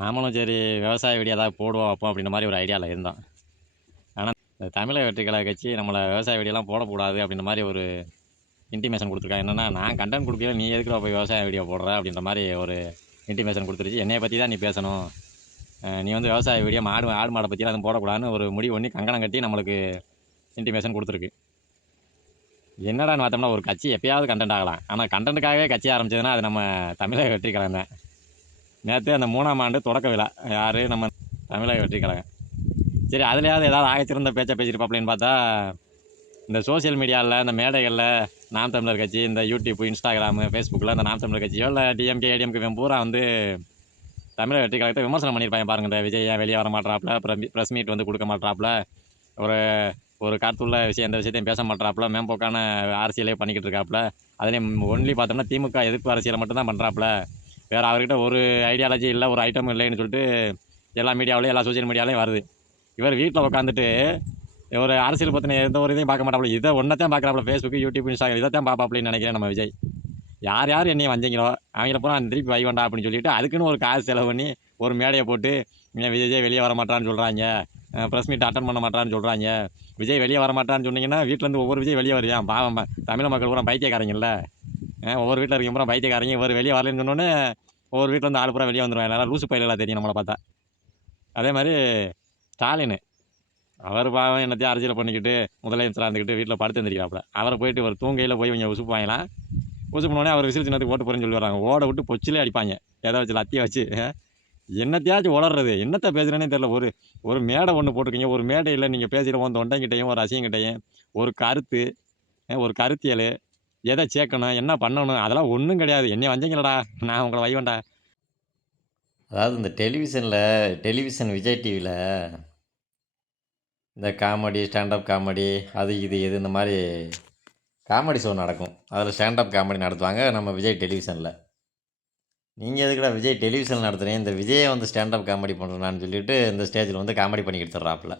நாமளும் சரி விவசாய வீடியோ ஏதாவது போடுவோம் அப்போ அப்படின்ற மாதிரி ஒரு ஐடியாவில் இருந்தோம். ஆனால் இந்த தமிழக வெற்றி கழக கட்சி நம்மளை விவசாய வீடியோலாம் போடக்கூடாது அப்படின்ற மாதிரி ஒரு இன்டிமேஷன் கொடுத்துருக்காங்க. என்னென்னா நான் கண்டென்ட் கொடுக்கல, நீ எதுக்குள்ள போய் விவசாய வீடியோ போடுற அப்படின்ற மாதிரி ஒரு இன்டிமேஷன் கொடுத்துருச்சு. என்னையை பற்றி தான் நீ பேசணும், நீ வந்து விவசாய வீடியோ ஆடு மாடை பற்றிலாம் அதுவும் போடக்கூடாதுன்னு ஒரு முடிவு பண்ணி கங்கணம் கட்டி நம்மளுக்கு இன்டிமேஷன் கொடுத்துருக்கு. என்னடான்னு பார்த்தோம்னா ஒரு கட்சி எப்பயாவது கண்டென்ட் ஆகலாம், ஆனால் கண்டென்ட்டுக்காகவே கட்சி ஆரம்பிச்சதுன்னா அது நம்ம தமிழக வெற்றி கழகம் தான். நேற்று அந்த 3ஆம் ஆண்டு தொடக்க விழா, யார் நம்ம தமிழக வெற்றி கழகம். சரி அதுலையாவது ஏதாவது ஆகச்சிறந்த பேச்சை பேசியிருப்பாப்லன்னு பார்த்தா இந்த சோசியல் மீடியாவில் இந்த மேடைகளில் நாம் தமிழர் கட்சி, இந்த யூடியூப், இன்ஸ்டாகிராமு, ஃபேஸ்புக்கில் இந்த நாம் தமிழர் கட்சியோ இல்லை டிஎம்கே ஏடிஎம்கே பூரா வந்து தமிழக வெற்றி கழகத்தை விமர்சனம் பண்ணியிருப்பாங்க. பாருங்க, இந்த விஜய் ஏன் வெளியே வர மாட்டாப்புல, ப்ரெஸ் மீட் வந்து கொடுக்க மாட்டாப்புல, ஒரு ஒரு கருத்துள்ள விஷயம் எந்த விஷயத்தையும் பேச மாட்டாப்புல, மேம்போக்கான அரசியலே பண்ணிக்கிட்டு இருக்காப்புல, அதுலேயும் ஒன்லி பார்த்தோம்னா திமுக எதிர்ப்பு அரசியலை மட்டும்தான் பண்ணுறாப்புல, வேறு அவர்கிட்ட ஒரு ஐடியாலஜி இல்லை, ஒரு ஐட்டம் இல்லைன்னு சொல்லிட்டு எல்லா மீடியாவிலையும் எல்லா சோசியல் மீடியாவிலையும் வருது. இவர் வீட்டில் உட்காந்துட்டு ஒரு அரசியல் பற்றின எந்த ஒரு இதையும் பார்க்க மாட்டாப்புல, இதை ஒன்றத்தான் பார்க்குறாப்புல, ஃபேஸ்புக், யூடியூப், இன்ஸ்டாகிராம் இதைத்தான் பார்ப்பாப்புலன்னு நினைக்கிறேன் நம்ம விஜய். யார் யார் என்னையை வந்தீங்களோ அவங்கள பூரா திருப்பி வை வேண்டாம் அப்படின்னு சொல்லிட்டு அதுக்குன்னு ஒரு காசு செலவு பண்ணி ஒரு மேடையை போட்டு விஜய் வெளியே வர மாட்டான்னு சொல்கிறாங்க, ப்ரெஸ் மீட் அட்டன் பண்ண மாட்டான்னு சொல்கிறாங்க. விஜய் வெளியே வர மாட்டான்னு சொன்னீங்கன்னா வீட்டிலேருந்து ஒவ்வொரு விஜய் வெளியே வருவான். பாவம், தமிழ் மக்கள் பூரா பைத்தியக்காரங்கல்ல, ஒவ்வொரு வீட்டில் இருக்க பூரா பைத்தியக்காரங்க. இவர் வெளியே வரலன்னு சொன்னோன்னே ஒவ்வொரு வீட்டிலேருந்து ஆள் பூரா வெளியே வந்துடுவாங்க. எல்லாம் லூசு பயிலெல்லாம் தெரியும் நம்மளை பார்த்தா. அதே மாதிரி ஸ்டாலின், அவர் பாவம் என்னத்தையும் அரசியல் பண்ணிக்கிட்டு முதலமைச்சராக இருந்துக்கிட்டு வீட்டில் படுத்து எழுந்திரிக்கிறாப்புல. அவரை போயிட்டு ஒரு தூங்கையில் போய் இவங்க உசுப்பாங்களாம். உசுப்பினோடனே அவர் விசில் சின்னத்துக்கு ஓட்டு போகிறேன்னு சொல்லி வராங்க. ஓட விட்டு பொச்சிலே அடிப்பாங்க, எதை வச்சு லத்தியை வச்சு. என்னத்தையாச்சும் உளர்றது, என்னத்தை பேசுகிறேன்னே தெரில. ஒரு மேடை ஒன்று போட்டிருக்கீங்க, ஒரு மேடையில் நீங்கள் பேசுகிற ஒரு தொண்டைங்கிட்டையும் ஒரு அசியங்கிட்டையும் ஒரு கருத்து, ஒரு கருத்தியல், எதை சேர்க்கணும், என்ன பண்ணணும், அதெல்லாம் ஒன்றும் கிடையாது. என்னை வந்தீங்களடா, நான் உங்களை வைவேண்டா. அதாவது இந்த டெலிவிஷன் விஜய் டிவியில் இந்த காமெடி, ஸ்டாண்டப் காமெடி, அது இது இந்த மாதிரி காமெடி ஷோ நடக்கும். அதில் ஸ்டாண்டப் காமெடி நடத்துவாங்க நம்ம விஜய் டெலிவிஷனில். நீங்கள் எதுக்குடா விஜய் டெலிவிஷனில் நடத்துகிறேன், இந்த விஜயை வந்து ஸ்டாண்டப் காமெடி பண்ணுறான்னு சொல்லிட்டு இந்த ஸ்டேஜில் வந்து காமெடி பண்ணிக்கிட்டு தர்றாப்புல.